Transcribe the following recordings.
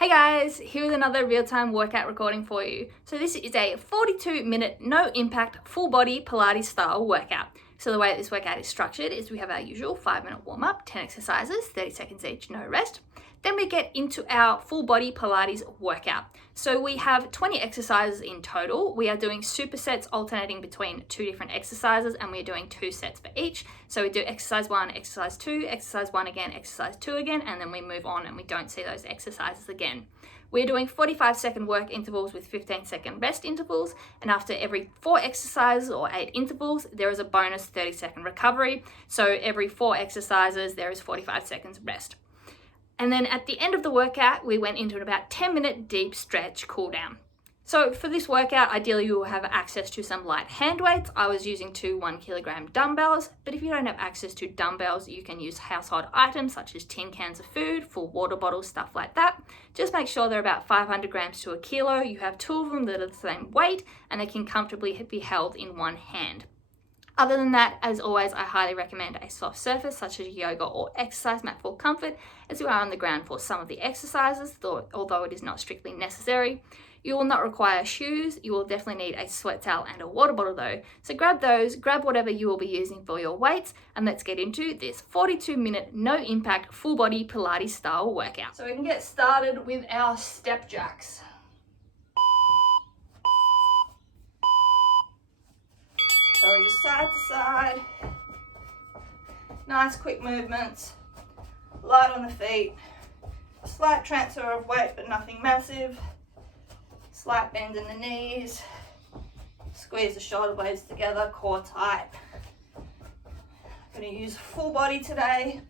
Hey guys, here's another real-time workout recording for you. So this is a 42-minute, no-impact, full-body Pilates style workout. So the way this workout is structured is we have our usual 5-minute warm-up, 10 exercises, 30 seconds each, no rest. Then we get into our full-body Pilates workout. So we have 20 exercises in total. We are doing supersets alternating between 2 different exercises, and we're doing 2 sets for each. So we do exercise 1, exercise 2, exercise 1 again, exercise 2 again, and then we move on and we don't see those exercises again. We're doing 45-second work intervals with 15-second rest intervals, and after every 4 exercises or 8 intervals, there is a bonus 30-second recovery. So every 4 exercises, there is 45 seconds rest. And then at the end of the workout, we went into an about 10-minute deep stretch cool down. So for this workout, ideally you will have access to some light hand weights. I was using 2 1-kilogram dumbbells, but if you don't have access to dumbbells, you can use household items such as tin cans of food, full water bottles, stuff like that. Just make sure they're about 500 grams to a kilo. You have 2 of them that are the same weight and they can comfortably be held in one hand. Other than that, as always, I highly recommend a soft surface such as yoga or exercise mat for comfort, as you are on the ground for some of the exercises, although it is not strictly necessary. You will not require shoes. You will definitely need a sweat towel and a water bottle though. So grab those, grab whatever you will be using for your weights, and let's get into this 42-minute, no-impact, full-body Pilates style workout. So we can get started with our step jacks. So just side to side, nice quick movements, light on the feet, slight transfer of weight but nothing massive, slight bend in the knees, squeeze the shoulder blades together, core tight. I'm going to use full body today,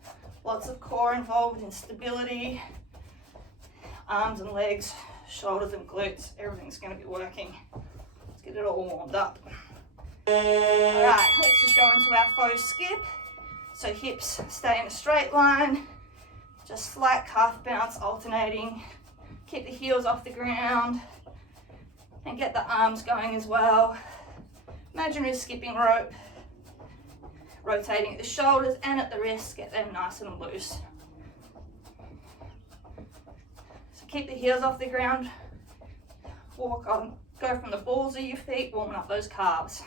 lots of core involved in stability, arms and legs, shoulders and glutes, everything's going to be working. Let's get it all warmed up. Alright, let's just go into our faux skip. So hips stay in a straight line, just slight calf bounce alternating. Keep the heels off the ground and get the arms going as well. Imaginary skipping rope, rotating at the shoulders and at the wrists, get them nice and loose. So keep the heels off the ground, walk on, go from the balls of your feet, warming up those calves.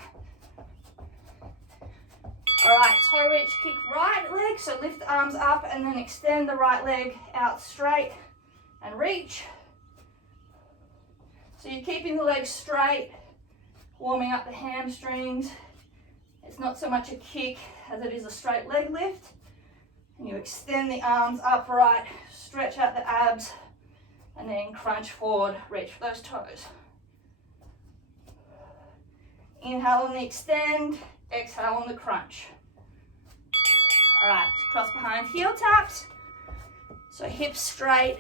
Alright, toe reach, kick right leg, so lift the arms up and then extend the right leg out straight and reach. So you're keeping the legs straight, warming up the hamstrings. It's not so much a kick as it is a straight leg lift. And you extend the arms upright, stretch out the abs, and then crunch forward, reach for those toes. Inhale on the extend, exhale on the crunch. Alright, cross behind heel taps. So hips straight,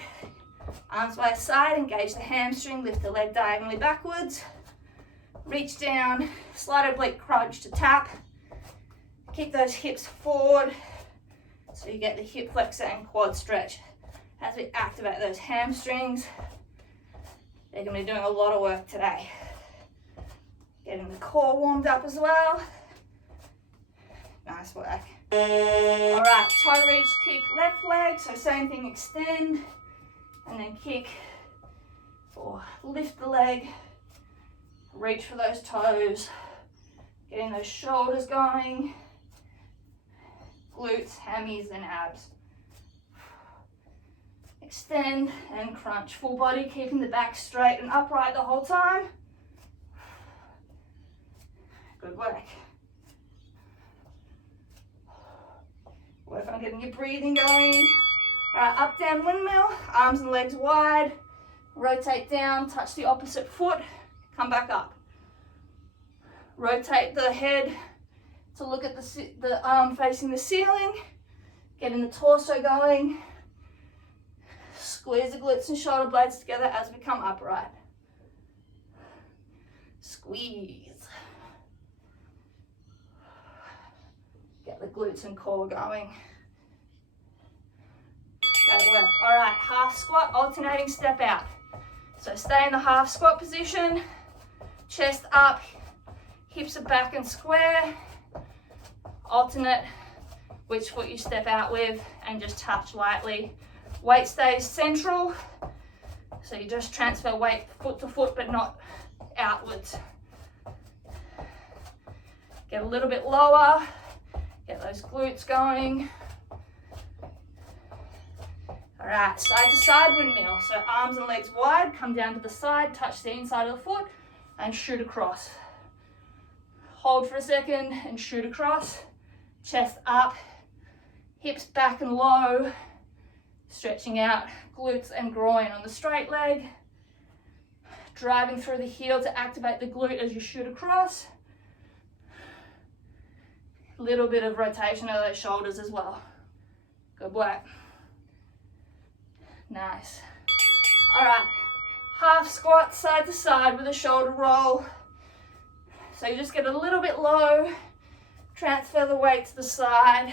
arms by side, engage the hamstring, lift the leg diagonally backwards. Reach down, slight oblique crunch to tap. Keep those hips forward so you get the hip flexor and quad stretch. As we activate those hamstrings, they're going to be doing a lot of work today. Getting the core warmed up as well. Nice work. Alright, toe reach, kick left leg. So same thing, extend and then kick or lift the leg. Reach for those toes. Getting those shoulders going. Glutes, hammies and abs. Extend and crunch. Full body, keeping the back straight and upright the whole time. Good work. Work on getting your breathing going. Alright, up, down, windmill, arms and legs wide. Rotate down, touch the opposite foot, come back up. Rotate the head to look at the arm facing the ceiling. Getting the torso going. Squeeze the glutes and shoulder blades together as we come upright. Squeeze. Get the glutes and core going. Great work. Alright, half squat, alternating step out. So stay in the half squat position, chest up, hips are back and square. Alternate which foot you step out with and just touch lightly. Weight stays central. So you just transfer weight foot to foot, but not outwards. Get a little bit lower, get those glutes going. All right, side to side windmill. So arms and legs wide, come down to the side, touch the inside of the foot, and shoot across. Hold for a second and shoot across. Chest up, hips back and low, stretching out glutes and groin on the straight leg. Driving through the heel to activate the glute as you shoot across. Little bit of rotation of those shoulders as well. Good work. Nice. All right, half squat side to side with a shoulder roll. So you just get a little bit low, transfer the weight to the side,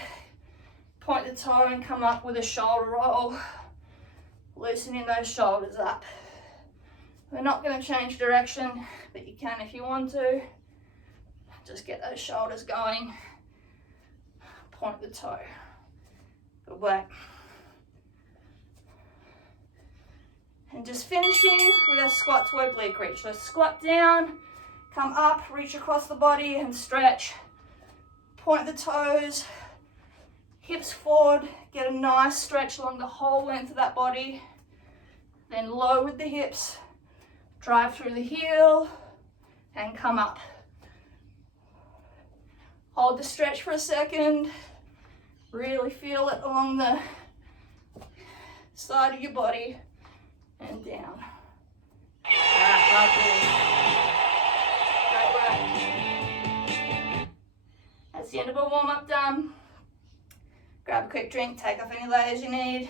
point the toe and come up with a shoulder roll, loosening those shoulders up. We're not going to change direction, but you can if you want to. Just get those shoulders going, point the toe. Good work. And just finishing with our squat to oblique reach. Let's squat down, come up, reach across the body and stretch. Point the toes, hips forward, get a nice stretch along the whole length of that body. Then low with the hips, drive through the heel and come up. Hold the stretch for a second. Really feel it along the side of your body. And down. Lovely. Great work. That's the end of a warm-up done. Grab a quick drink, take off any layers you need.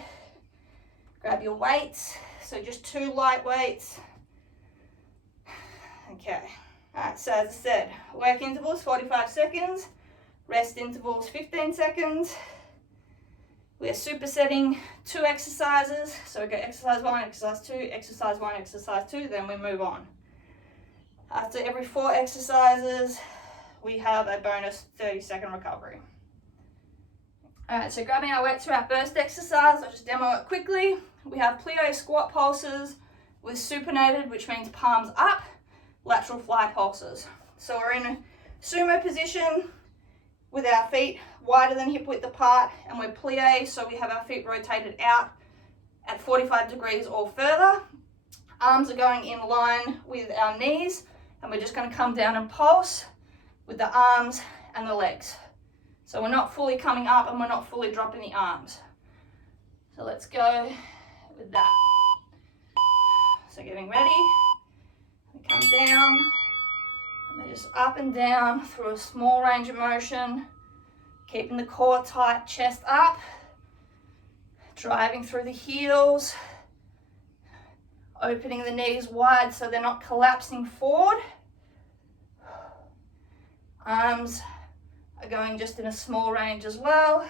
Grab your weights, so just 2 light weights. Okay, all right, so as I said, work intervals 45 seconds, rest intervals 15 seconds. We are supersetting 2 exercises. So we go exercise 1, exercise 2, exercise 1, exercise 2, then we move on. After every 4 exercises, we have a bonus 30-second recovery. All right, so grabbing our weights for our first exercise, I'll just demo it quickly. We have plie squat pulses with supinated, which means palms up, lateral fly pulses. So we're in a sumo position with our feet wider than hip width apart, and we're plie, so we have our feet rotated out at 45 degrees or further. Arms are going in line with our knees, and we're just going to come down and pulse with the arms and the legs. So we're not fully coming up and we're not fully dropping the arms. So let's go with that. So getting ready, we come down, and we're just up and down through a small range of motion, keeping the core tight, chest up, driving through the heels, opening the knees wide so they're not collapsing forward. Arms are going just in a small range as well.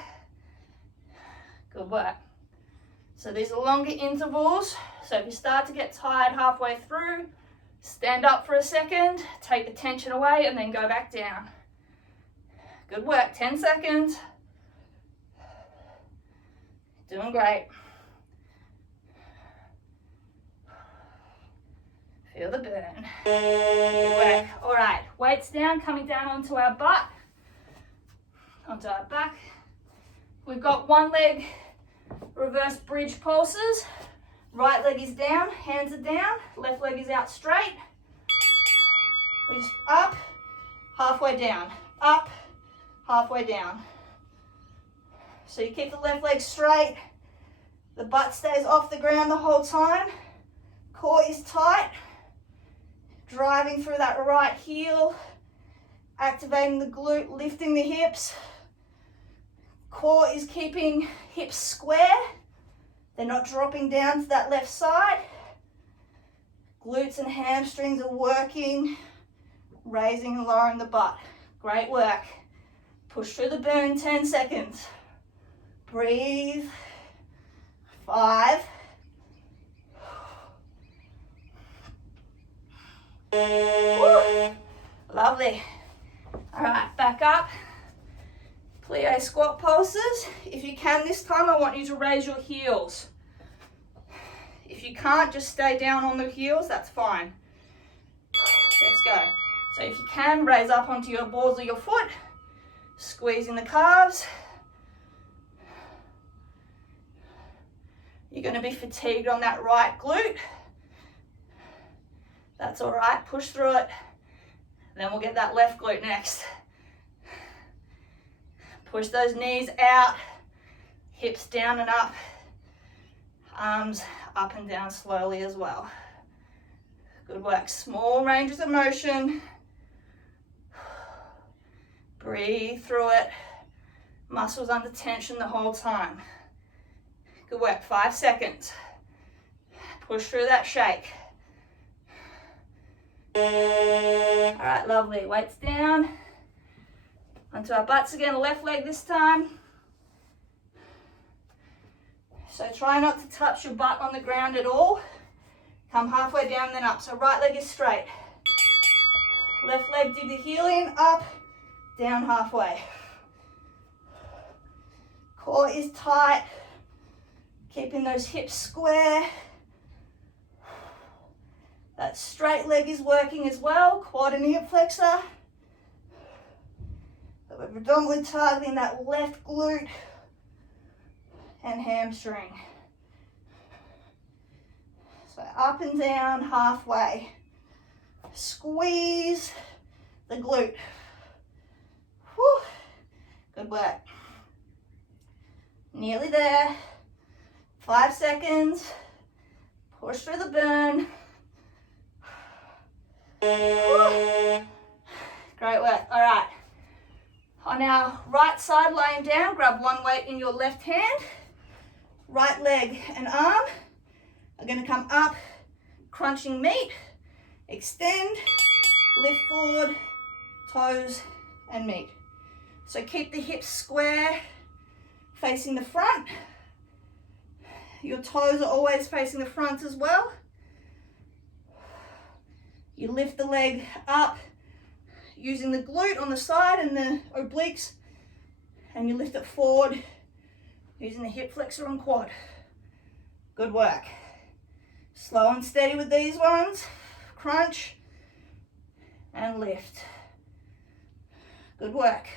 Good work. So these are longer intervals. So if you start to get tired halfway through, stand up for a second, take the tension away, and then go back down. Good work, 10 seconds. Doing great. Feel the burn. Good work. All right, weights down, coming down onto our butt, onto our back. We've got one leg reverse bridge pulses. Right leg is down, hands are down, left leg is out straight. We're just up, halfway down, up, halfway down. So you keep the left leg straight, the butt stays off the ground the whole time, core is tight, driving through that right heel, activating the glute, lifting the hips. Core is keeping hips square. They're not dropping down to that left side. Glutes and hamstrings are working, raising and lowering the butt. Great work. Push through the burn, 10 seconds. Breathe. 5. Woo. Lovely. All right, back up. Plie squat pulses. If you can this time, I want you to raise your heels. If you you can't, just stay down on the heels, that's fine. Let's go. So if you can, raise up onto your balls of your foot, squeezing the calves. You're going to be fatigued on that right glute. That's all right, push through it. Then we'll get that left glute next. Push those knees out, hips down and up, arms up and down slowly as well. Good work, small ranges of motion. Breathe through it. Muscles under tension the whole time. Good work, 5 seconds. Push through that shake. All right, lovely, weights down. Onto our butts again, left leg this time. So try not to touch your butt on the ground at all. Come halfway down, then up. So right leg is straight. Left leg, dig the heel in, up, down halfway. Core is tight. Keeping those hips square. That straight leg is working as well, quad and hip flexor. But we're predominantly targeting that left glute and hamstring. So up and down halfway. Squeeze the glute. Whew. Good work. Nearly there. 5 seconds. Push through the burn. Whew. Great work. All right. On our right side, laying down, grab one weight in your left hand. Right leg and arm are going to come up, crunching meat. Extend, lift forward, toes and meat. So keep the hips square, facing the front. Your toes are always facing the front as well. You lift the leg up using the glute on the side and the obliques, and you lift it forward using the hip flexor and quad. Good work. Slow and steady with these ones. Crunch and lift. Good work.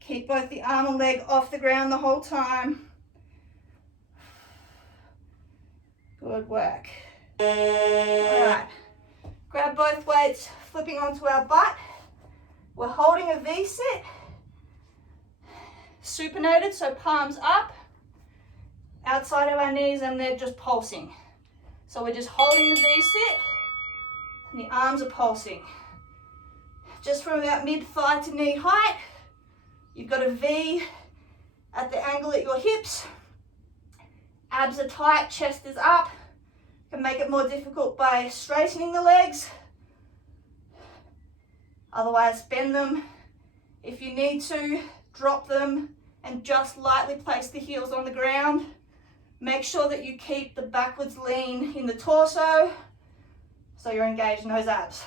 Keep both the arm and leg off the ground the whole time. Good work. All right. Grab both weights, flipping onto our butt. We're holding a V-sit. Supinated, so palms up, outside of our knees, and they're just pulsing. So we're just holding the V-sit, and the arms are pulsing. Just from about mid-thigh to knee height, you've got a V at the angle at your hips. Abs are tight, chest is up. Can make it more difficult by straightening the legs. Otherwise, bend them. If you need to, drop them and just lightly place the heels on the ground. Make sure that you keep the backwards lean in the torso so you're engaging those abs.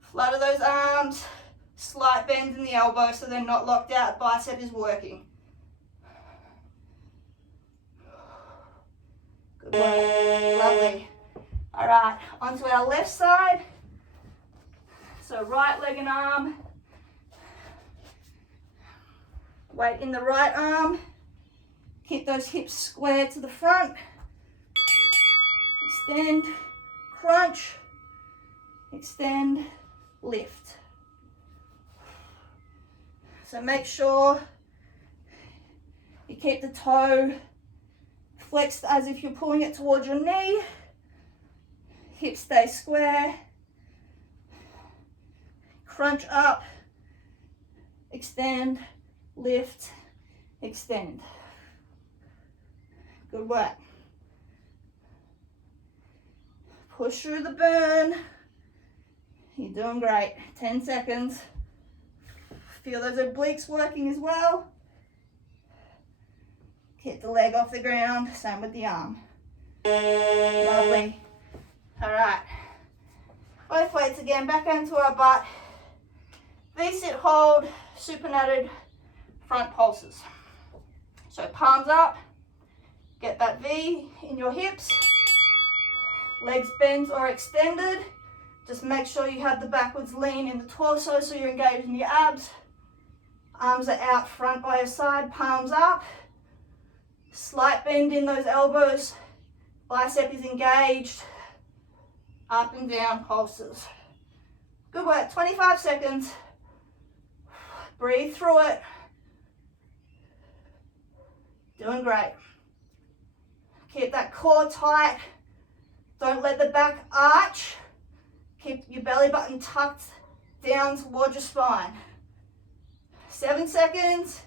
Flutter those arms, slight bend in the elbow so they're not locked out, bicep is working. Good work, lovely. All right, onto our left side. So right leg and arm. Weight in the right arm. Keep those hips square to the front. Extend, crunch, extend, lift. So make sure you keep the toe flexed as if you're pulling it towards your knee. Hips stay square. Crunch up, extend, lift, extend. Good work. Push through the burn. You're doing great. 10 seconds. Feel those obliques working as well. Keep the leg off the ground. Same with the arm. Lovely. All right. Both weights again, back onto our butt. V-sit hold, supinated front pulses. So palms up, get that V in your hips, legs bent or extended. Just make sure you have the backwards lean in the torso so you're engaged in your abs. Arms are out front by your side, palms up. Slight bend in those elbows, bicep is engaged. Up and down pulses. Good work, 25 seconds. Breathe through it. Doing great. Keep that core tight. Don't let the back arch. Keep your belly button tucked down towards your spine. 7 seconds.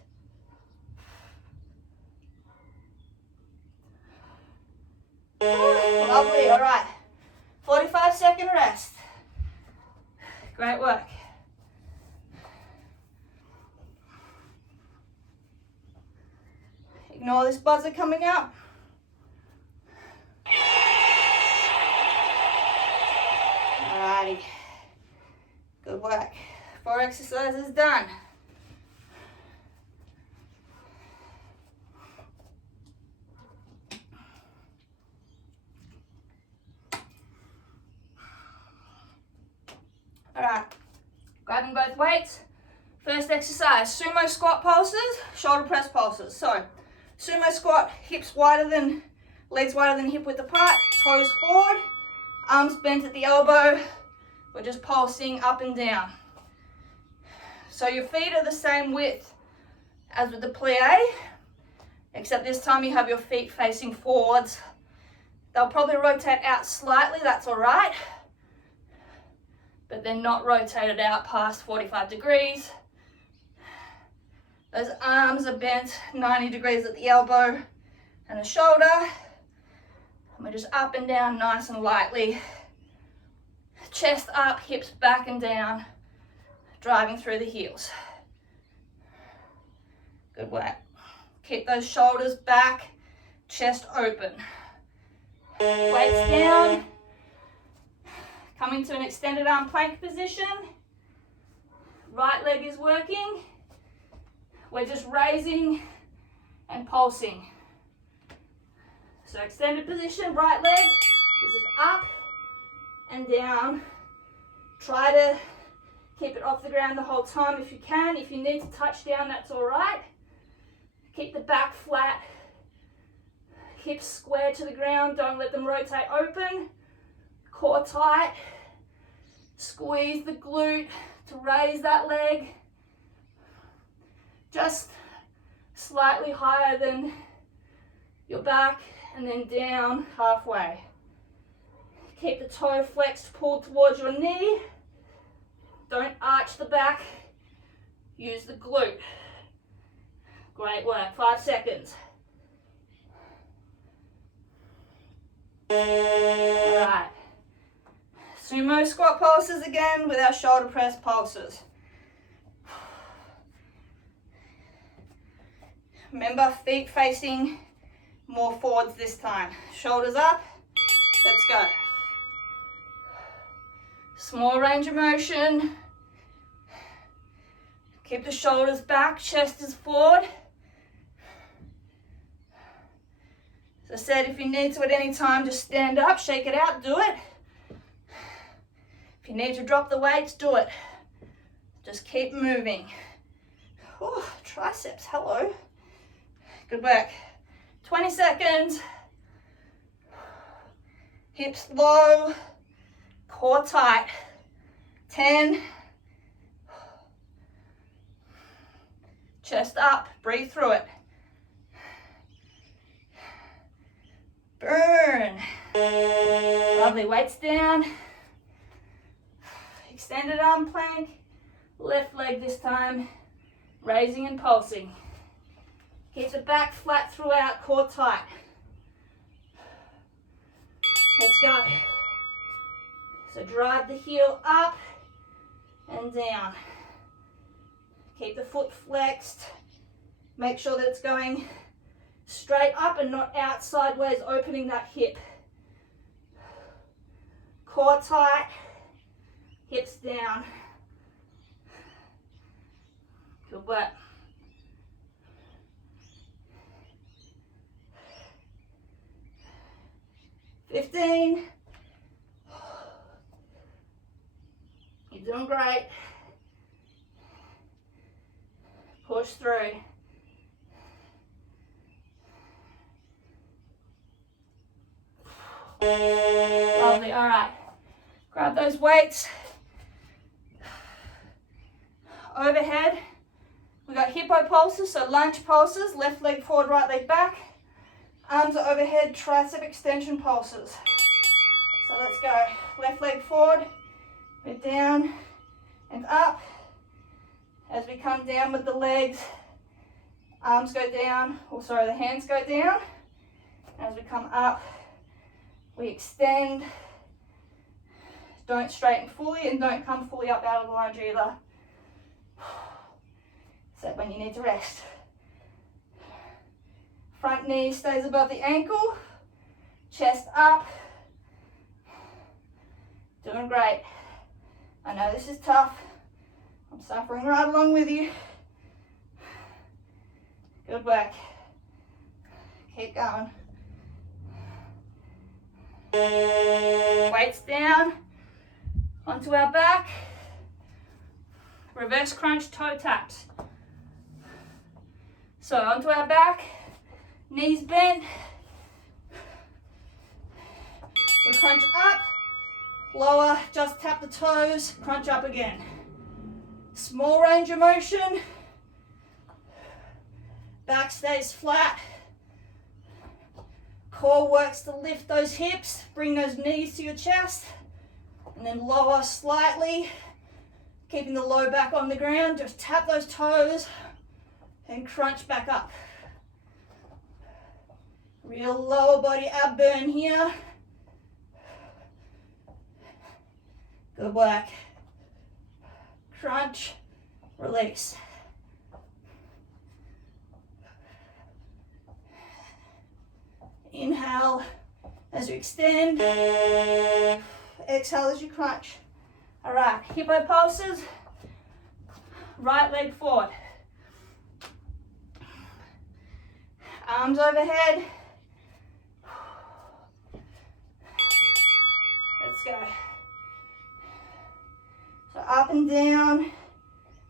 Lovely, all right. 45-second rest. Great work. Ignore this buzzer coming up. Alrighty. Good work. 4 exercises done. Alright, grabbing both weights. First exercise, sumo squat pulses, shoulder press pulses. So, sumo squat, hips wider than, legs wider than hip width apart, toes forward, arms bent at the elbow. We're just pulsing up and down. So your feet are the same width as with the plie, except this time you have your feet facing forwards. They'll probably rotate out slightly, that's all right. But they're not rotated out past 45 degrees. Those arms are bent 90 degrees at the elbow and the shoulder. And we're just up and down nice and lightly. Chest up, hips back and down, driving through the heels. Good work. Keep those shoulders back, chest open. Weights down. Coming to an extended arm plank position. Right leg is working. We're just raising and pulsing. So extended position, right leg. This is up and down. Try to keep it off the ground the whole time if you can. If you need to touch down, that's all right. Keep the back flat. Hips square to the ground. Don't let them rotate open. Core tight. Squeeze the glute to raise that leg. Just slightly higher than your back and then down halfway. Keep the toe flexed, pulled towards your knee. Don't arch the back. Use the glute. Great work. 5 seconds. All right. Sumo squat pulses again with our shoulder press pulses. Remember, feet facing more forwards this time. Shoulders up. Let's go. Small range of motion. Keep the shoulders back, chest is forward. As I said, if you need to at any time, just stand up, shake it out, do it. If you need to drop the weights, do it. Just keep moving. Ooh, triceps, hello. Good work. 20 seconds. Hips low, core tight. 10. Chest up, breathe through it. Burn. Lovely, weights down. Extended arm plank, left leg this time, raising and pulsing. Keep the back flat throughout, core tight. Let's go. So drive the heel up and down. Keep the foot flexed. Make sure that it's going straight up and not out sideways, opening that hip. Core tight. Hips down. Good work. 15. You're doing great. Push through. Lovely, all right. Grab those weights. Overhead, we got hippo pulses, so lunge pulses, left leg forward, right leg back. Arms are overhead, tricep extension pulses. So let's go. Left leg forward, we're down and up. As we come down with the legs, arms go down, the hands go down. As we come up, we extend. Don't straighten fully and don't come fully up out of the lunge either. So when you need to rest. Front knee stays above the ankle, chest up. Doing great. I know this is tough. I'm suffering right along with you. Good work. Keep going. Weights down, onto our back. Reverse crunch, toe taps. So onto our back, knees bent. We crunch up, lower, just tap the toes, crunch up again. Small range of motion. Back stays flat. Core works to lift those hips, bring those knees to your chest, and then lower slightly, keeping the low back on the ground. Just tap those toes and crunch back up. Real lower body ab burn here. Good work. Crunch, release. Inhale as you extend. Exhale as you crunch. All right, hippo pulses. Right leg forward. Arms overhead. Let's go. So up and down,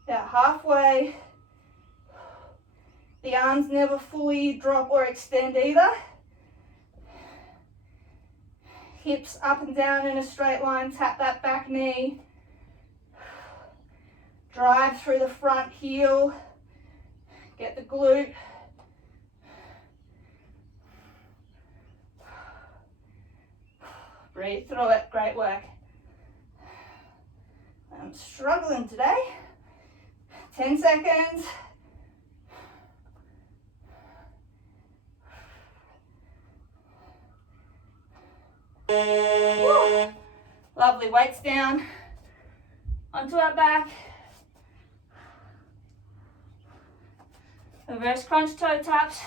about halfway. The arms never fully drop or extend either. Hips up and down in a straight line, tap that back knee. Drive through the front heel. Get the glute. Breathe through it, great work. I'm struggling today. 10 seconds. Woo. Lovely, weights down, onto our back. Reverse crunch, toe taps.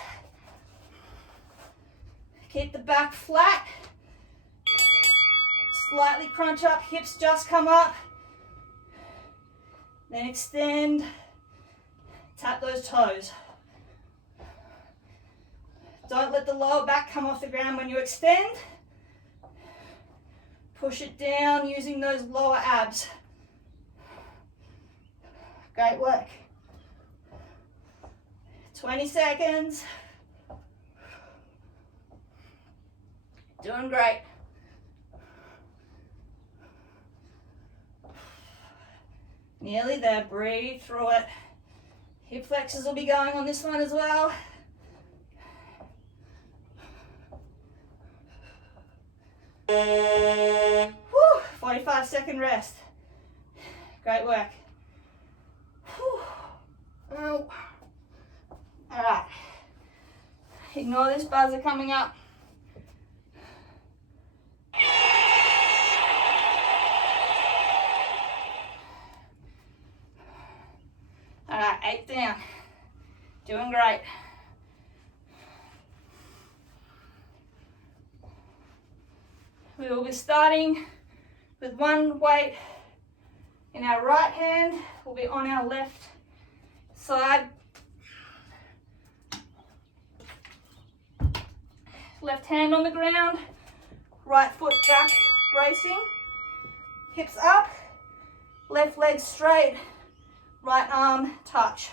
Keep the back flat. Slightly crunch up, hips just come up. Then extend, tap those toes. Don't let the lower back come off the ground when you extend. Push it down using those lower abs. Great work. 20 seconds. Doing great. Nearly there, breathe through it. Hip flexors will be going on this one as well. Whew, 45-second rest. Great work. Whew. Oh. All right. Ignore this buzzer coming up. All right, 8 down. Doing great. We will be starting with one weight in our right hand. We'll be on our left side. Left hand on the ground, right foot back, bracing, hips up, left leg straight, right arm touch.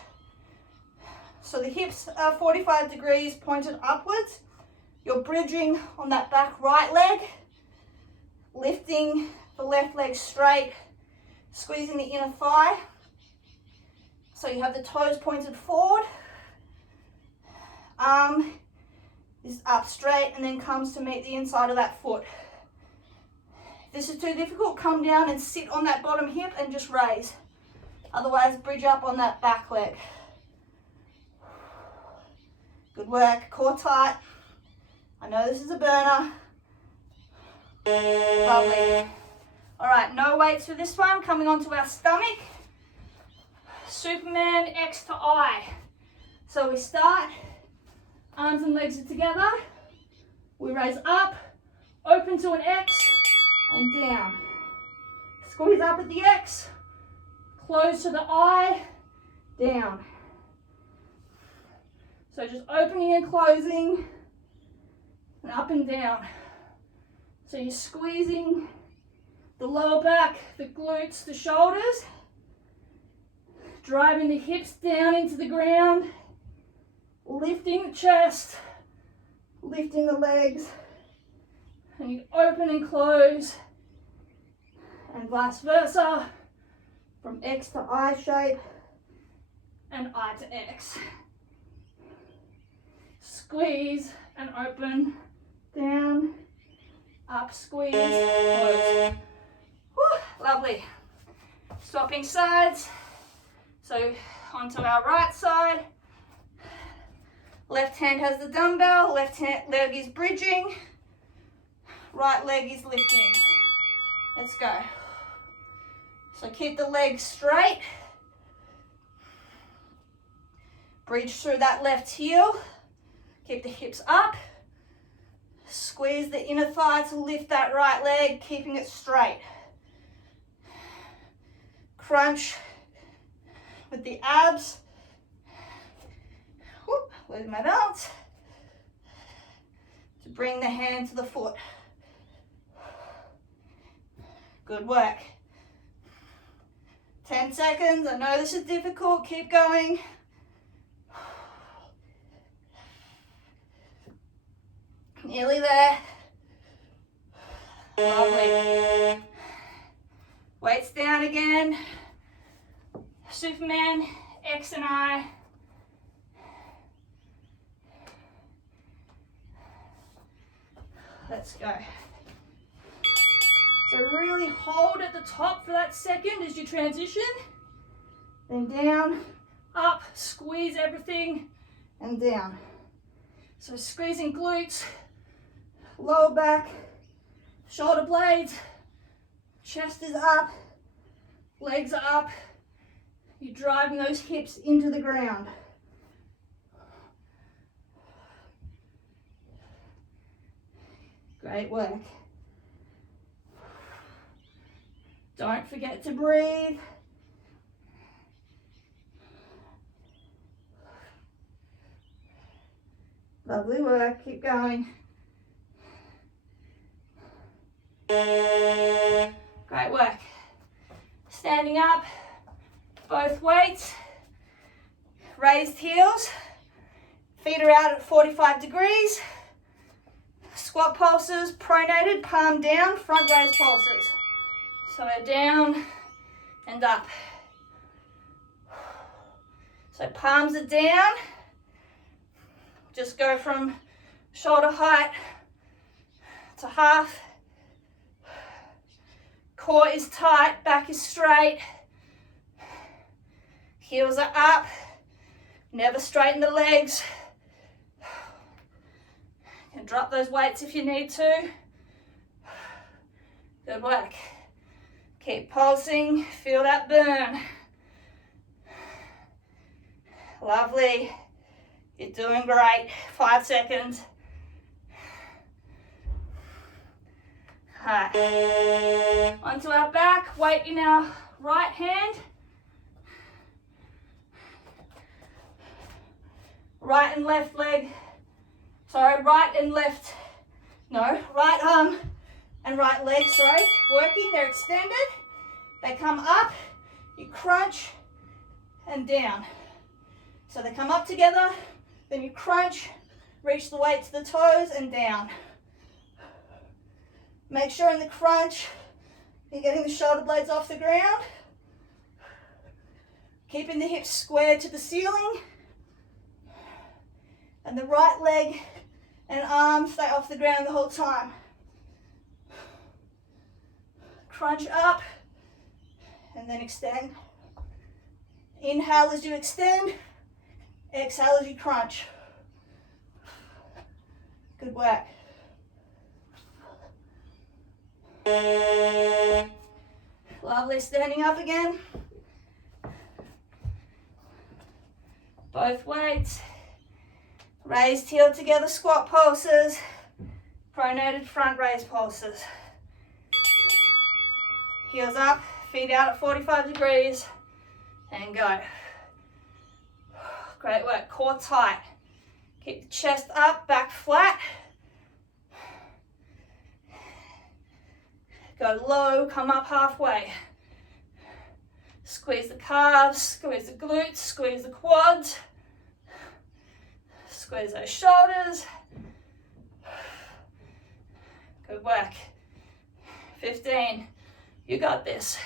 So the hips are 45 degrees pointed upwards. You're bridging on that back right leg, lifting the left leg straight, squeezing the inner thigh. So you have the toes pointed forward. Arm is up straight and then comes to meet the inside of that foot. If this is too difficult, come down and sit on that bottom hip and just raise. Otherwise, bridge up on that back leg. Good work, core tight. I know this is a burner. Lovely. All right, no weights for this one. Coming onto our stomach. Superman X to I. So we start, arms and legs are together. We raise up, open to an X, and down. Squeeze up at the X, close to the I, down. So just opening and closing, and up and down. So you're squeezing the lower back, the glutes, the shoulders, driving the hips down into the ground, lifting the chest, lifting the legs, and you open and close, and vice versa, from X to I shape, and I to X. Squeeze and open, down, up, squeeze, close. Whew, lovely. Swapping sides. So onto our right side. Left hand has the dumbbell, left leg is bridging, right leg is lifting. Let's go. So keep the legs straight. Bridge through that left heel. Keep the hips up. Squeeze the inner thigh to lift that right leg, keeping it straight. Crunch with the abs. Whoop, lose my balance. To bring the hand to the foot. Good work. 10 seconds. I know this is difficult. Keep going. Nearly there. Lovely. Weights down again. Superman, X and I. Let's go. So really hold at the top for that second as you transition. Then down, up, squeeze everything, and down. So squeezing glutes, lower back, shoulder blades, chest is up, legs are up. You're driving those hips into the ground. Great work. Don't forget to breathe. Lovely work, keep going. Great work. Standing up, both weights, raised heels, feet are out at 45 degrees, squat pulses, pronated, palm down, front raised pulses. So we're down and up. So palms are down, just go from shoulder height to half. Core is tight, back is straight. Heels are up, never straighten the legs. You can drop those weights if you need to. Good work. Keep pulsing, feel that burn. Lovely. You're doing great. 5 seconds. Alright. Onto our back, weight in our right hand. Right and left leg. Sorry, right and left. No, right arm and right leg, sorry, working. They're extended. They come up, you crunch, and down. So they come up together, then you crunch, reach the weight to the toes, and down. Make sure in the crunch, you're getting the shoulder blades off the ground. Keeping the hips square to the ceiling. And the right leg and arm stay off the ground the whole time. Crunch up and then extend. Inhale as you extend, exhale as you crunch. Good work. Lovely, standing up again. Both weights. Raised heel together squat pulses. Pronated front raise pulses. Heels up, feet out at 45 degrees. And go. Great work, core tight. Keep the chest up, back flat. Go low, come up halfway. Squeeze the calves, squeeze the glutes, squeeze the quads. Squeeze those shoulders. Good work. 15. You got this.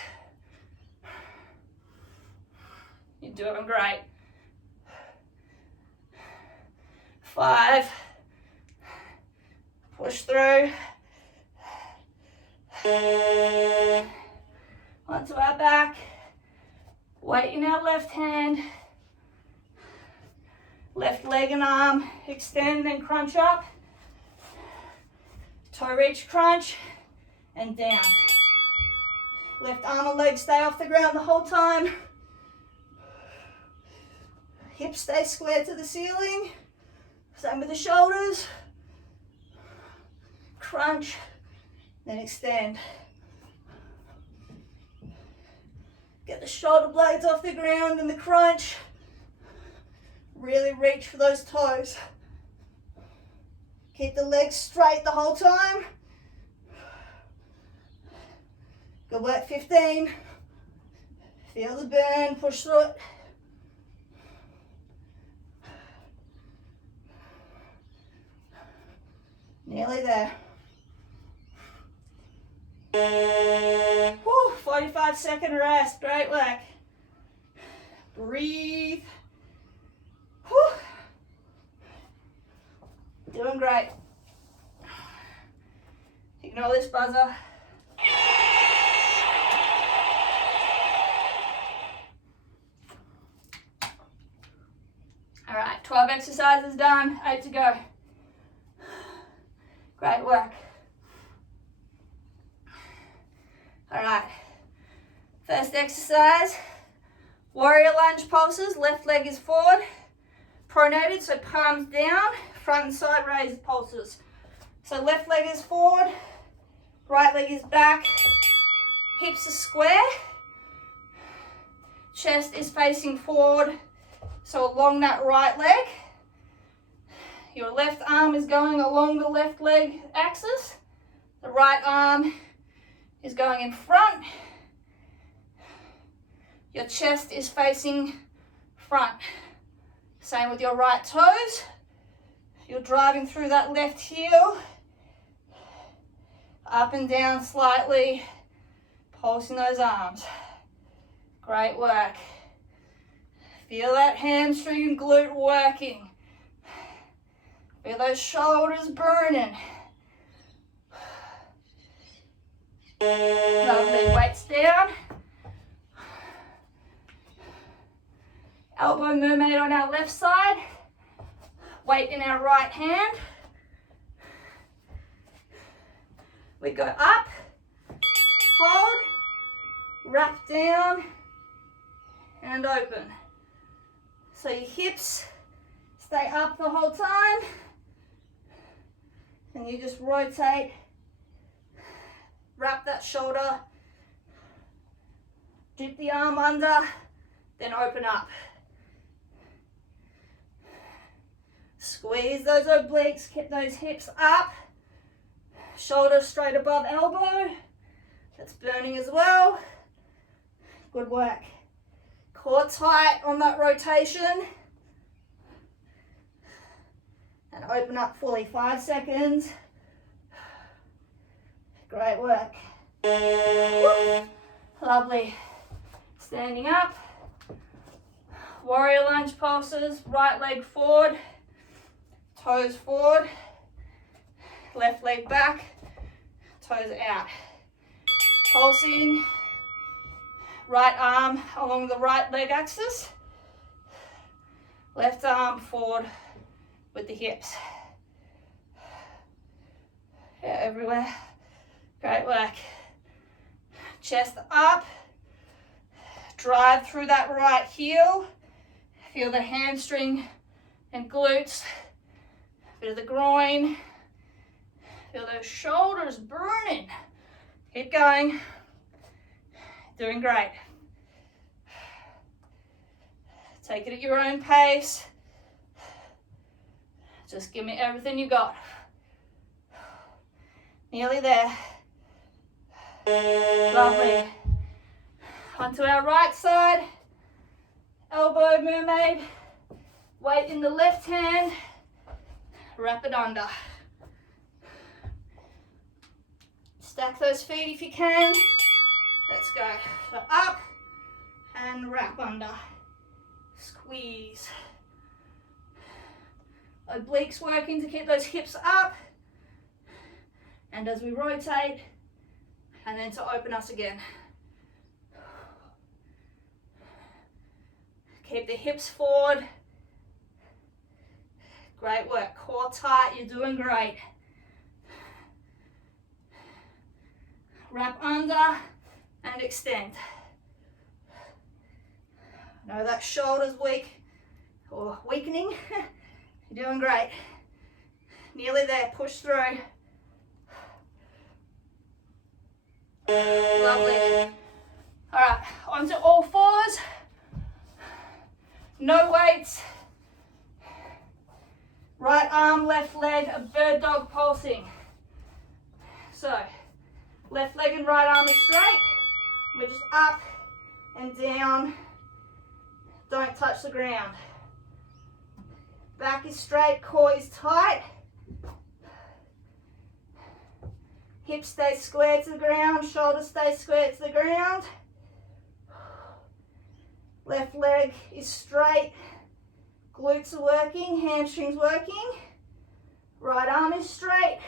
You're doing great. 5. Push through. Onto our back. Weight in our left hand. Left leg and arm. Extend and crunch up. Toe reach, crunch, and down. Left arm and leg stay off the ground the whole time. Hips stay square to the ceiling. Same with the shoulders. Crunch, then extend. Get the shoulder blades off the ground and the crunch. Really reach for those toes. Keep the legs straight the whole time. Good work, 15. Feel the burn, push through it. Nearly there. Whew, 45-second rest, great work. Breathe. Whew. Doing great. Ignore this buzzer. All right, 12 exercises done, 8 to go. Great work. All right, first exercise, warrior lunge pulses. Left leg is forward, pronated, so palms down, front and side raised pulses. So left leg is forward, right leg is back, hips are square, chest is facing forward, so along that right leg. Your left arm is going along the left leg axis. The right arm is going in front. Your chest is facing front. Same with your right toes. You're driving through that left heel. Up and down slightly, pulsing those arms. Great work. Feel that hamstring and glute working. Feel those shoulders burning. Lovely, weights down. Elbow mermaid on our left side. Weight in our right hand. We go up, hold, wrap down, and open. So your hips stay up the whole time. And you just rotate, wrap that shoulder, dip the arm under, then open up. Squeeze those obliques, keep those hips up. Shoulder straight above elbow. That's burning as well. Good work. Core tight on that rotation. And open up fully, 5 seconds. Great work. Lovely. Standing up. Warrior lunge pulses, right leg forward, toes forward, left leg back, toes out. Pulsing, right arm along the right leg axis, left arm forward with the hips. Yeah, everywhere. Great work. Chest up, drive through that right heel. Feel the hamstring and glutes, bit of the groin, feel those shoulders burning. Keep going, doing great. Take it at your own pace. Just give me everything you got. Nearly there. Lovely. Onto our right side. Elbow mermaid. Weight in the left hand. Wrap it under. Stack those feet if you can. Let's go. So up and wrap under. Squeeze. Obliques working to keep those hips up. And as we rotate, and then to open us again. Keep the hips forward. Great work. Core tight. You're doing great. Wrap under and extend. Know that shoulder's weak or weakening. You're doing great. Nearly there. Push through. Lovely. All right, onto all fours. No weights. Right arm, left leg, a bird dog pulsing. So, left leg and right arm are straight. We're just up and down. Don't touch the ground. Back is straight, core is tight. Hips stay square to the ground, shoulders stay square to the ground. Left leg is straight, glutes are working, hamstrings working. Right arm is straight,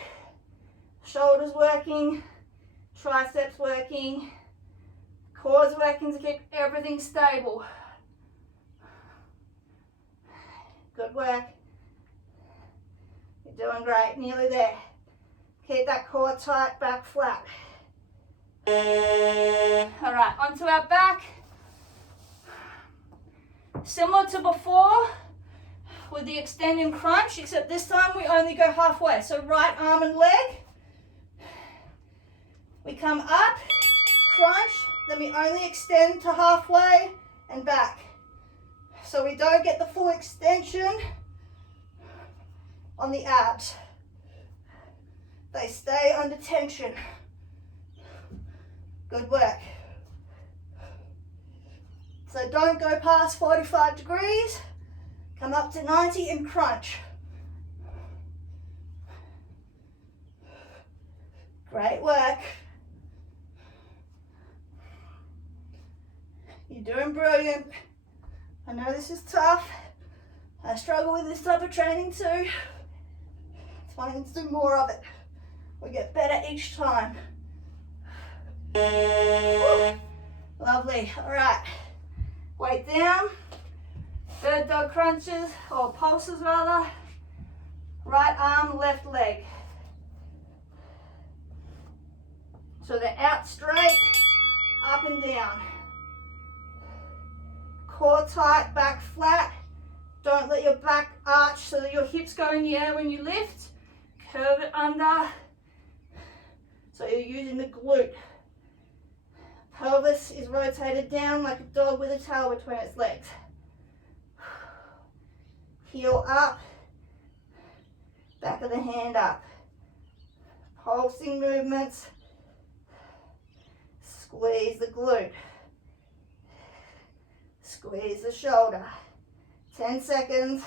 shoulders working, triceps working, core's working to keep everything stable. Good work. You're doing great, nearly there. Keep that core tight, back flat. All right, onto our back. Similar to before with the extend and crunch, except this time we only go halfway. So right arm and leg. We come up, crunch, then we only extend to halfway and back. So we don't get the full extension on the abs. They stay under tension. Good work. So don't go past 45 degrees. Come up to 90 and crunch. Great work. You're doing brilliant. I know this is tough. I struggle with this type of training too. That's why I need to do more of it. We get better each time. Woo. Lovely. All right. Weight down. Bird dog crunches, or pulses rather. Right arm, left leg. So they're out straight, up and down. Core tight, back flat. Don't let your back arch so that your hips go in the air when you lift. Curve it under. So you're using the glute. Pelvis is rotated down like a dog with a tail between its legs. Heel up. Back of the hand up. pulsing movements. Squeeze the glute. Squeeze the shoulder. 10 seconds.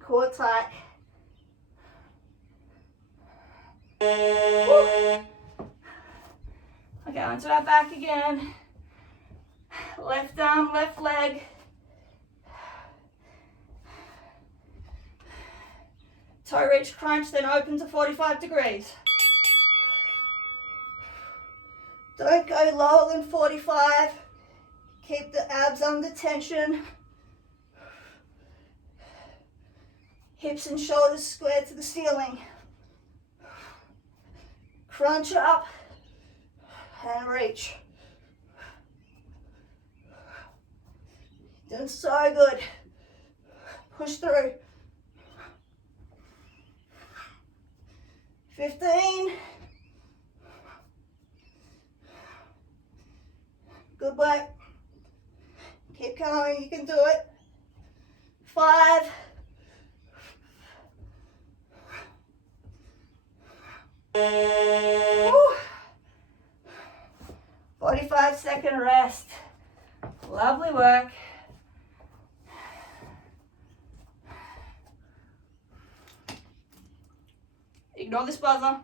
Core tight. Woo. Okay, onto our back again. Left arm, left leg. Toe reach crunch, then open to 45 degrees. Don't go lower than 45. Keep the abs under tension. Hips and shoulders square to the ceiling. Crunch up and reach. Doing so good. Push through. 15. Good work. Keep going, you can do it. 5. 45-second rest. Lovely work. Ignore this buzzer.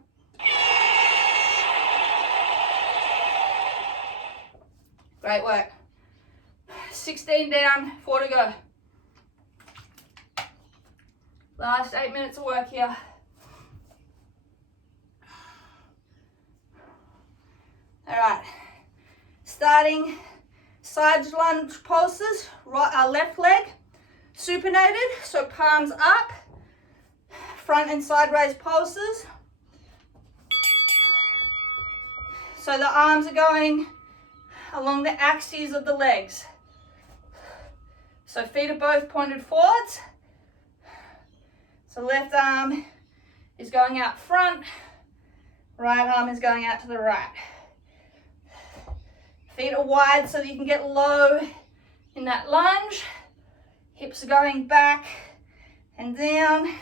Great work. 16 down, 4 to go. Last 8 minutes of work here. All right, starting side lunge pulses, left leg, supinated, so palms up, front and side raise pulses. So the arms are going along the axes of the legs. So feet are both pointed forwards. So left arm is going out front, right arm is going out to the right. Feet are wide so that you can get low in that lunge. Hips are going back and down.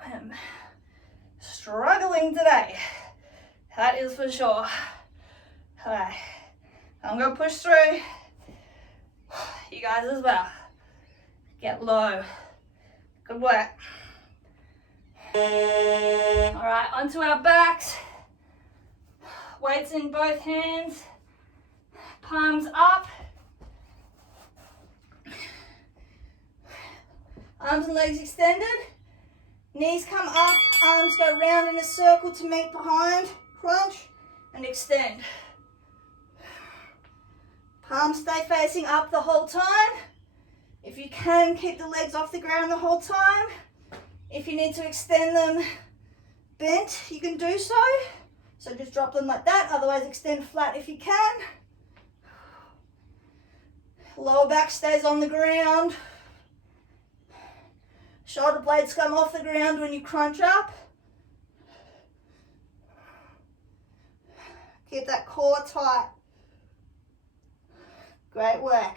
I'm struggling today. That is for sure. All right, I'm gonna push through. You guys as well. Get low. Good work. All right, onto our backs. Weights in both hands. Palms up. Arms and legs extended. Knees come up, arms go round in a circle to meet behind. Crunch and extend. Palms stay facing up the whole time. If you can, keep the legs off the ground the whole time. If you need to extend them bent, you can do so. So just drop them like that, otherwise extend flat if you can. Lower back stays on the ground. Shoulder blades come off the ground when you crunch up. Keep that core tight. Great work.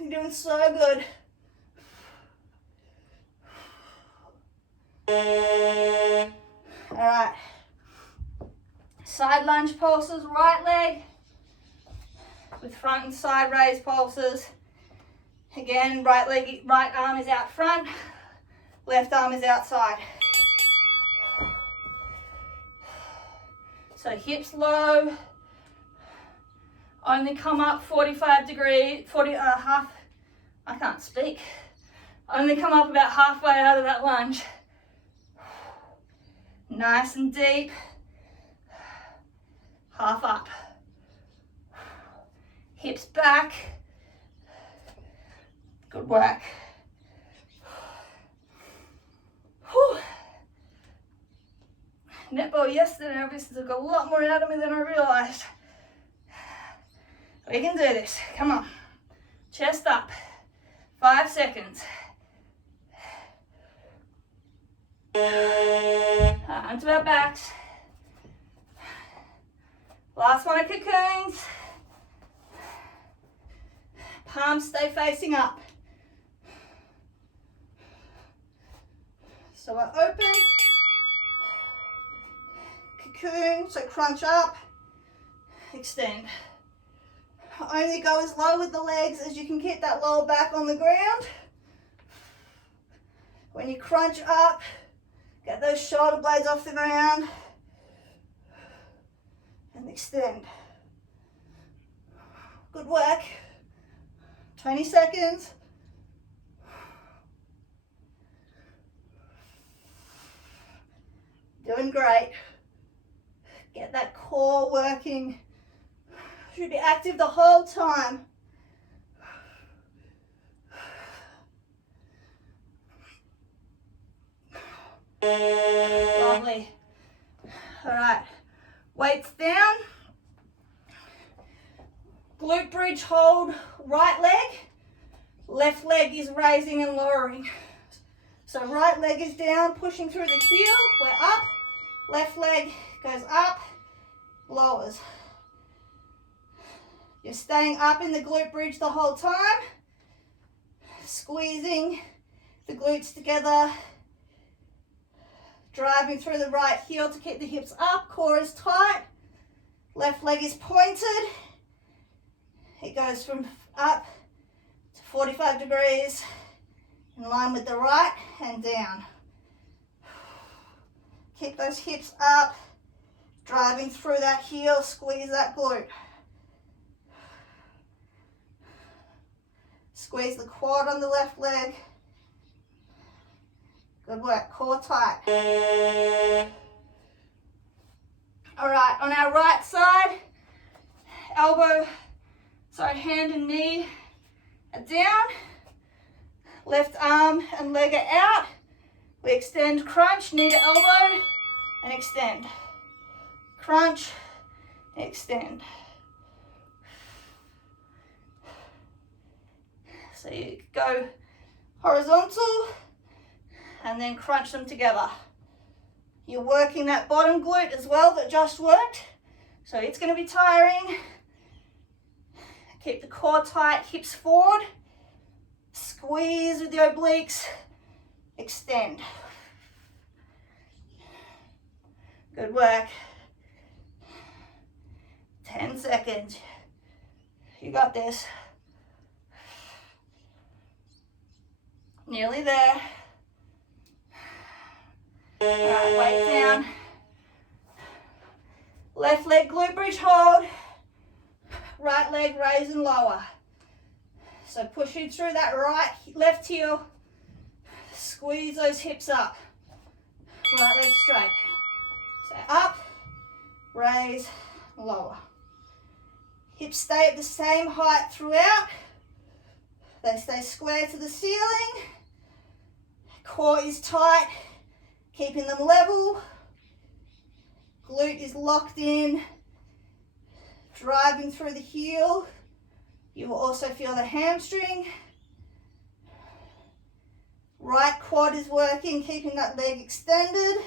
You're doing so good. All right. Side lunge pulses, right leg with front and side raise pulses. Again, right arm is out front, left arm is outside. So hips low, only come up 45 degrees, I can't speak. Only come up about halfway out of that lunge. Nice and deep. Half up. Hips back. Good work. Whew. Netball yesterday obviously took a lot more out of me than I realised. We can do this. Come on. Chest up. 5 seconds. Onto our backs. Last one of cocoons. Palms stay facing up. So we're open, cocoon, so crunch up, extend. Only go as low with the legs as you can get that lower back on the ground. When you crunch up, get those shoulder blades off the ground and extend. Good work. 20 seconds. Doing great. Get that core working. Should be active the whole time. Lovely. All right, weights down. Glute bridge hold, right leg. Left leg is raising and lowering. So right leg is down, pushing through the heel. We're up. Left leg goes up, lowers. You're staying up in the glute bridge the whole time. Squeezing the glutes together. Driving through the right heel to keep the hips up. Core is tight. Left leg is pointed. It goes from up to 45 degrees in line with the right and down. Keep those hips up. Driving through that heel. Squeeze that glute. Squeeze the quad on the left leg. Good work, core tight. All right, on our right side, hand and knee are down. Left arm and leg are out. We extend, crunch, knee to elbow, and extend. Crunch, extend. So you go horizontal and then crunch them together. You're working that bottom glute as well that just worked. So it's going to be tiring. Keep the core tight, hips forward. Squeeze with the obliques. Extend. Good work. 10 seconds. You got this. Nearly there. All right, weight down. Left leg glute bridge hold. Right leg raise and lower. So pushing through that left heel. Squeeze those hips up. Right leg straight. So up, raise, lower. Hips stay at the same height throughout. They stay square to the ceiling. Core is tight, keeping them level. Glute is locked in, driving through the heel. You will also feel the hamstring. Right quad is working, keeping that leg extended.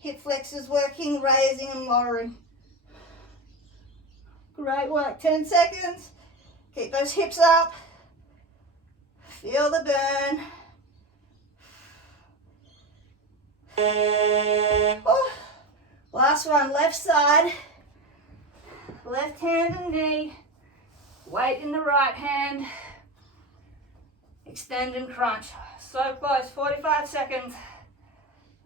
Hip flexors working, raising and lowering. Great work, 10 seconds. Keep those hips up. Feel the burn. Oh. Last one, left side. Left hand and knee. Weight in the right hand. Extend and crunch. So close, 45 seconds.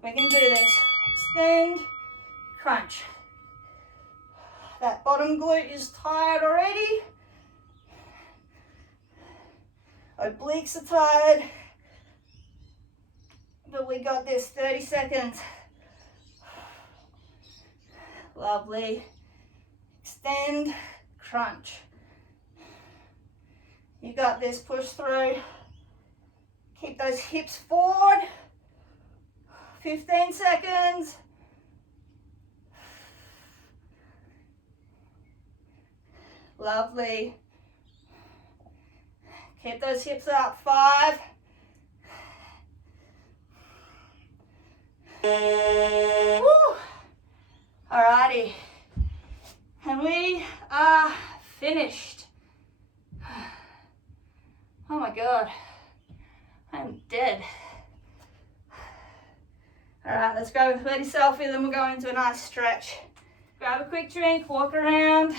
We can do this. Extend, crunch. That bottom glute is tired already. Obliques are tired. But we got this, 30 seconds. Lovely. Extend, crunch. You got this, push through. Keep those hips forward. 15 seconds. Lovely. Keep those hips up. 5. Woo. Alrighty. And we are finished. Oh my God. I'm dead. All right, let's go with Betty Selfie, then we'll go into a nice stretch. Grab a quick drink, walk around,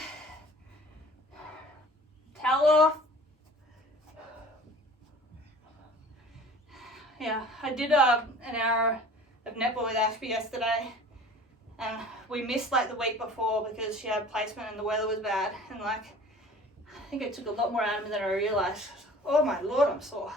towel off. Yeah, I did an hour of netball with Ashby yesterday, and we missed like the week before because she had placement and the weather was bad, and like I think it took a lot more out of me than I realised. Oh my lord, I'm sore.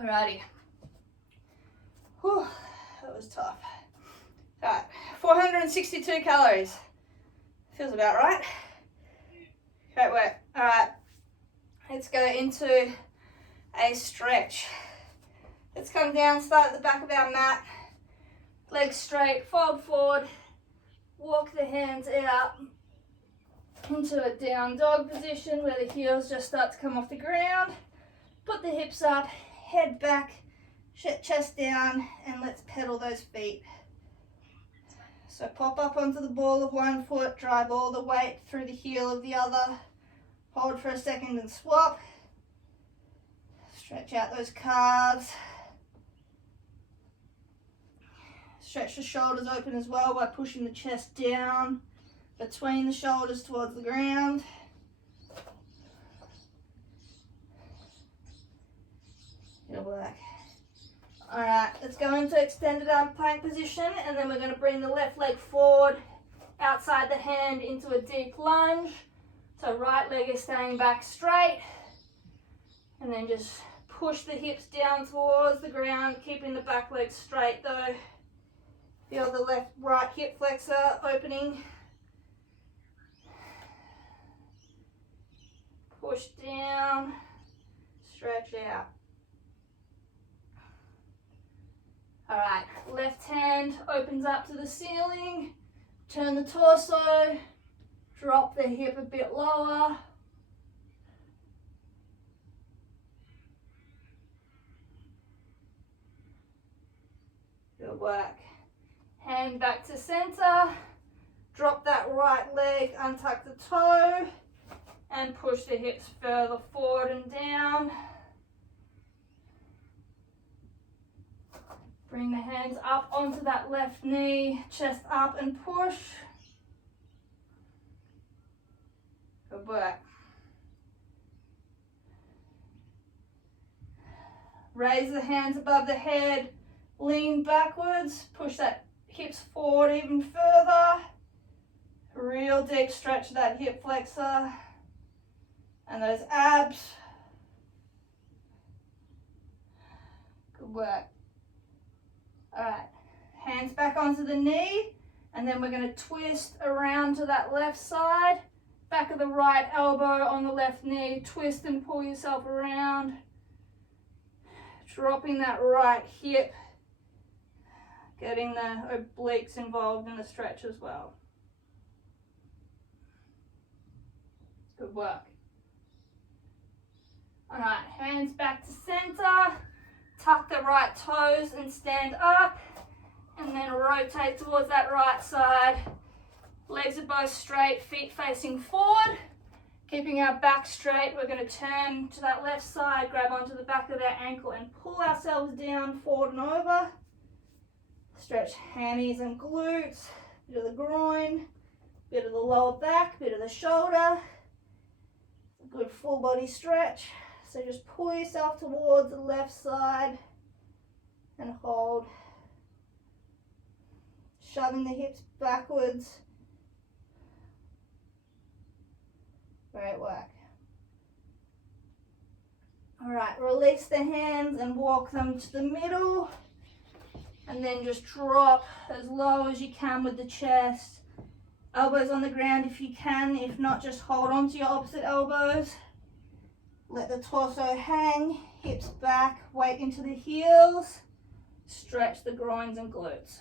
Alrighty. Whew, that was tough. Alright, 462 calories. Feels about right. Great work. Alright, let's go into a stretch. Let's come down, start at the back of our mat. Legs straight, fold forward, walk the hands out into a down dog position where the heels just start to come off the ground. Put the hips up, head back, chest down, and let's pedal those feet. So pop up onto the ball of one foot, drive all the weight through the heel of the other. Hold for a second and swap. Stretch out those calves. Stretch the shoulders open as well by pushing the chest down between the shoulders towards the ground. Good work. Alright, let's go into extended arm plank position, and then we're going to bring the left leg forward outside the hand into a deep lunge. So right leg is staying back straight, and then just push the hips down towards the ground, keeping the back leg straight though. Feel the right hip flexor opening. Push down, stretch out. Alright, left hand opens up to the ceiling, turn the torso, drop the hip a bit lower. Good work. Hand back to center, drop that right leg, untuck the toe, and push the hips further forward and down. Bring the hands up onto that left knee, chest up and push. Good work. Raise the hands above the head, lean backwards, push that hips forward even further. Real deep stretch of that hip flexor and those abs. Good work. Alright, hands back onto the knee, and then we're going to twist around to that left side. Back of the right elbow on the left knee, twist and pull yourself around. Dropping that right hip, getting the obliques involved in the stretch as well. Good work. Alright, hands back to center. Tuck the right toes and stand up, and then rotate towards that right side. Legs are both straight, feet facing forward. Keeping our back straight, we're going to turn to that left side, grab onto the back of our ankle and pull ourselves down, forward and over. Stretch hammies and glutes, bit of the groin, bit of the lower back, bit of the shoulder. A good full body stretch. So just pull yourself towards the left side and hold. Shoving the hips backwards. Great work. All right, release the hands and walk them to the middle. And then just drop as low as you can with the chest. Elbows on the ground if you can. If not, just hold on to your opposite elbows. Let the torso hang, hips back, weight into the heels. Stretch the groins and glutes.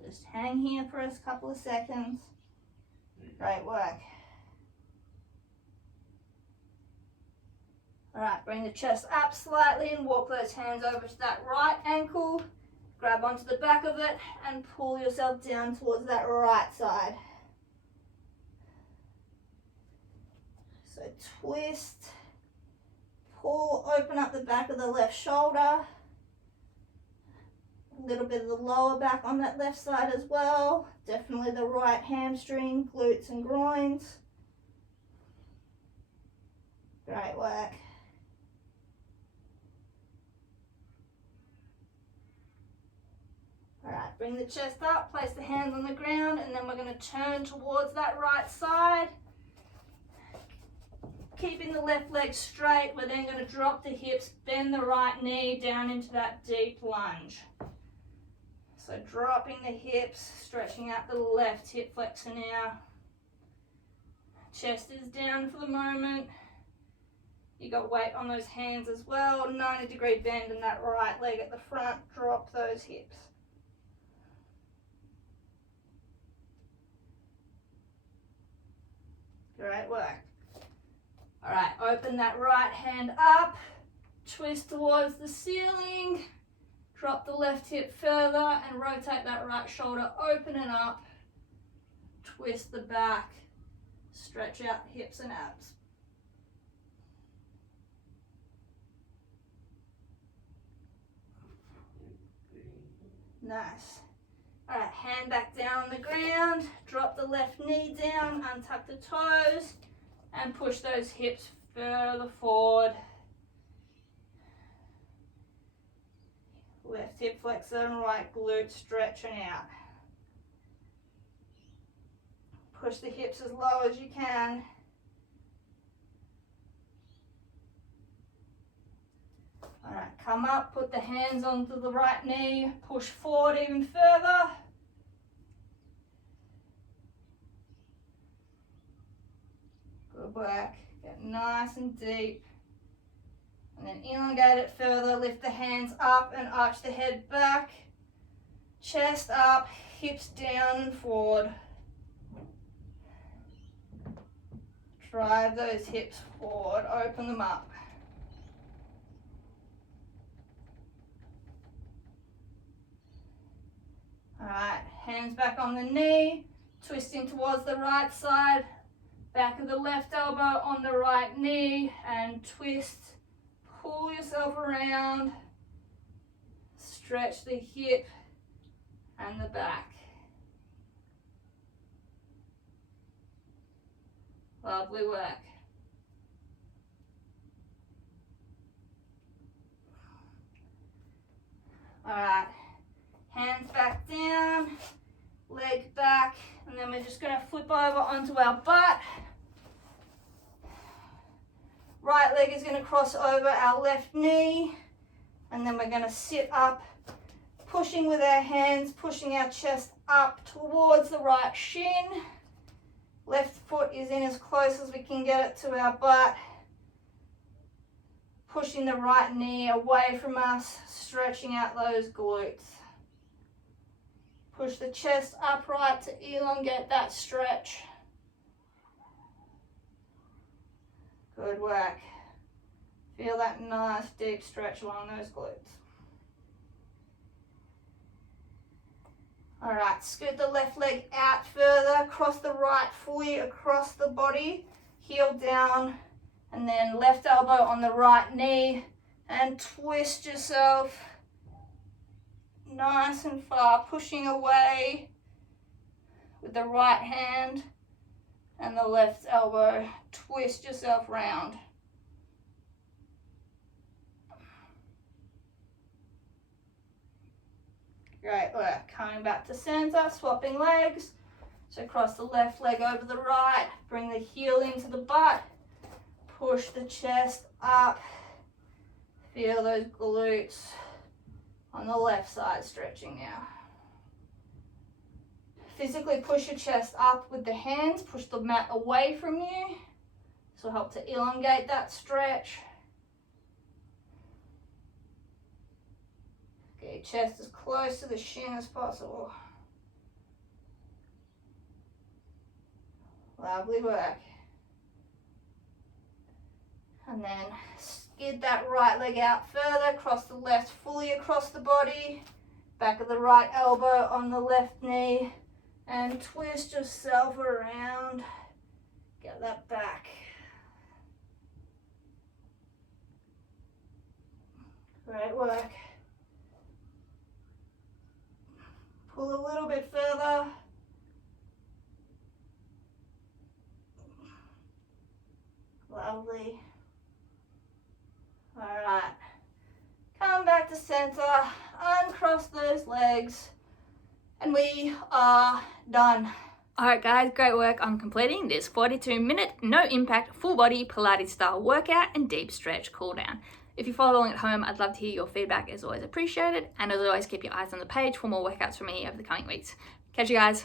Just hang here for a couple of seconds. Great work. All right, bring the chest up slightly and walk those hands over to that right ankle. Grab onto the back of it and pull yourself down towards that right side. So twist, pull, open up the back of the left shoulder. A little bit of the lower back on that left side as well. Definitely the right hamstring, glutes and groins. Great work. All right, bring the chest up, place the hands on the ground, and then we're going to turn towards that right side. Keeping the left leg straight, we're then going to drop the hips, bend the right knee down into that deep lunge. So dropping the hips, stretching out the left hip flexor now. Chest is down for the moment. You got weight on those hands as well. 90-degree bend in that right leg at the front. Drop those hips. Great work. All right, open that right hand up. Twist towards the ceiling. Drop the left hip further and rotate that right shoulder, open it up. Twist the back. Stretch out the hips and abs. Nice. All right, hand back down on the ground. Drop the left knee down, untuck the toes, and push those hips further forward. Left hip flexor and right glute stretching out. Push the hips as low as you can. All right, come up, put the hands onto the right knee, push forward even further. Good work. Get nice and deep. And then elongate it further, lift the hands up and arch the head back. Chest up, hips down and forward. Drive those hips forward, open them up. All right, hands back on the knee, twisting towards the right side, back of the left elbow on the right knee, and twist. Pull yourself around, stretch the hip and the back. Lovely work. All right, hands back down, leg back, and then we're just going to flip over onto our butt. Right leg is going to cross over our left knee, and then we're going to sit up, pushing with our hands, pushing our chest up towards the right shin. Left foot is in as close as we can get it to our butt. Pushing the right knee away from us, stretching out those glutes. Push the chest upright to elongate that stretch. Good work. Feel that nice deep stretch along those glutes. All right, scoot the left leg out further, cross the right fully across the body, heel down, and then left elbow on the right knee, and twist yourself nice and far, pushing away with the right hand and the left elbow. Twist yourself round. Great work. Coming back to center, swapping legs. So cross the left leg over the right, bring the heel into the butt, push the chest up. Feel those glutes on the left side stretching now. Physically push your chest up with the hands, push the mat away from you. This will help to elongate that stretch. Okay, chest as close to the shin as possible. Lovely work. And then skid that right leg out further, cross the left fully across the body, Back of the right elbow on the left knee and twist yourself around. Get that back. Great work. Pull a little bit further. Lovely. All right. Come back to center, uncross those legs, and we are done. Alright guys, great work on completing this 42-minute, no impact, full body Pilates style workout and deep stretch cool down. If you follow along at home, I'd love to hear your feedback, as always appreciated, and as always keep your eyes on the page for more workouts from me over the coming weeks. Catch you guys.